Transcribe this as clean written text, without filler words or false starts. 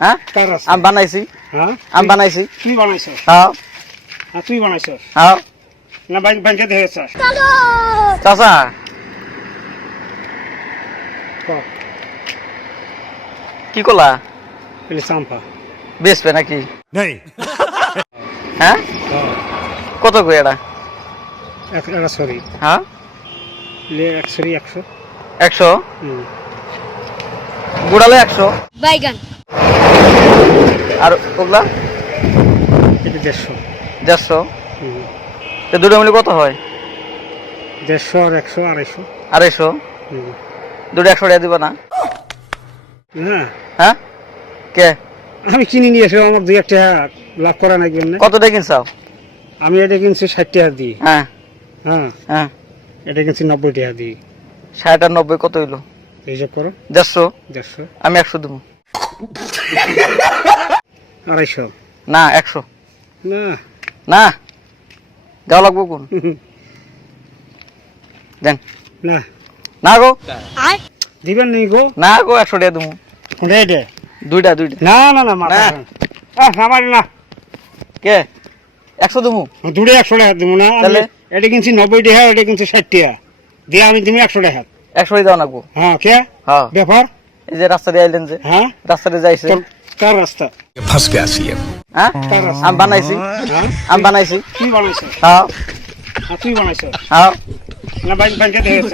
হ্যাঁ আমি বানাইছি। হ্যাঁ আমি বানাইছি। তুই বানাইছো? হ্যাঁ তুই বানাইছো হ্যাঁ না ব্যাংকে দিয়েছ? চাচা কি করলা? চাম্পা বেচবে নাকি? হ্যাঁ কত করে এটা? একটা সরি হ্যাঁ 100 100 গুড়ালে 100 বাইগান আর ওগুলা এটা 150 150। তো দুটো মিলে কত হয়? 150 আর 100 250। 250 দুটো 100 টাকা দিবা না? না হ্যাঁ কে আমি কিনে নিয়ে এসে আমার 2 টাকা লাভ করা নাকি না? কত টাকা কিনছাও? আমি এটা কিনছি 60 টাকা দিই। হ্যাঁ হ্যাঁ হ্যাঁ এটা কিনছি 90 টাকা দিই। 60 আর 90 কত হইলো? হিসাব করো। 150 150 আমি 100 দেবো। 250 না 100 না না দেওয়া লাগবো কোন দেন না না গো দিবেন নেই গো? না গো 100 টাকা দেবো। কোনটা এটা? দুইটা না না না মাথা না। আমার না কে 100 দেবো? দুটো 100 টাকা দেবো না। তাহলে? এটা কিনছি 90 টাকা, এটা কিনছি 60 টাকা দিয়ে আমি তুমি 100 টাকা। 100 দেওয়া লাগবো। হ্যাঁ কে হ্যাঁ ব্যাপার? এই যে রাস্তা দিয়ে আইলেন যে হ্যাঁ রাস্তা দিয়ে যাইছে কার রাস্তা? হ্যাঁ কার রাস্তা? আমি বানাইছি। হ্যাঁ আমি বানাইছি। তুই বানাইছো? হ্যাঁ তুই বানাইছো হ্যাঁ না ব্যাংকে দিয়েছ?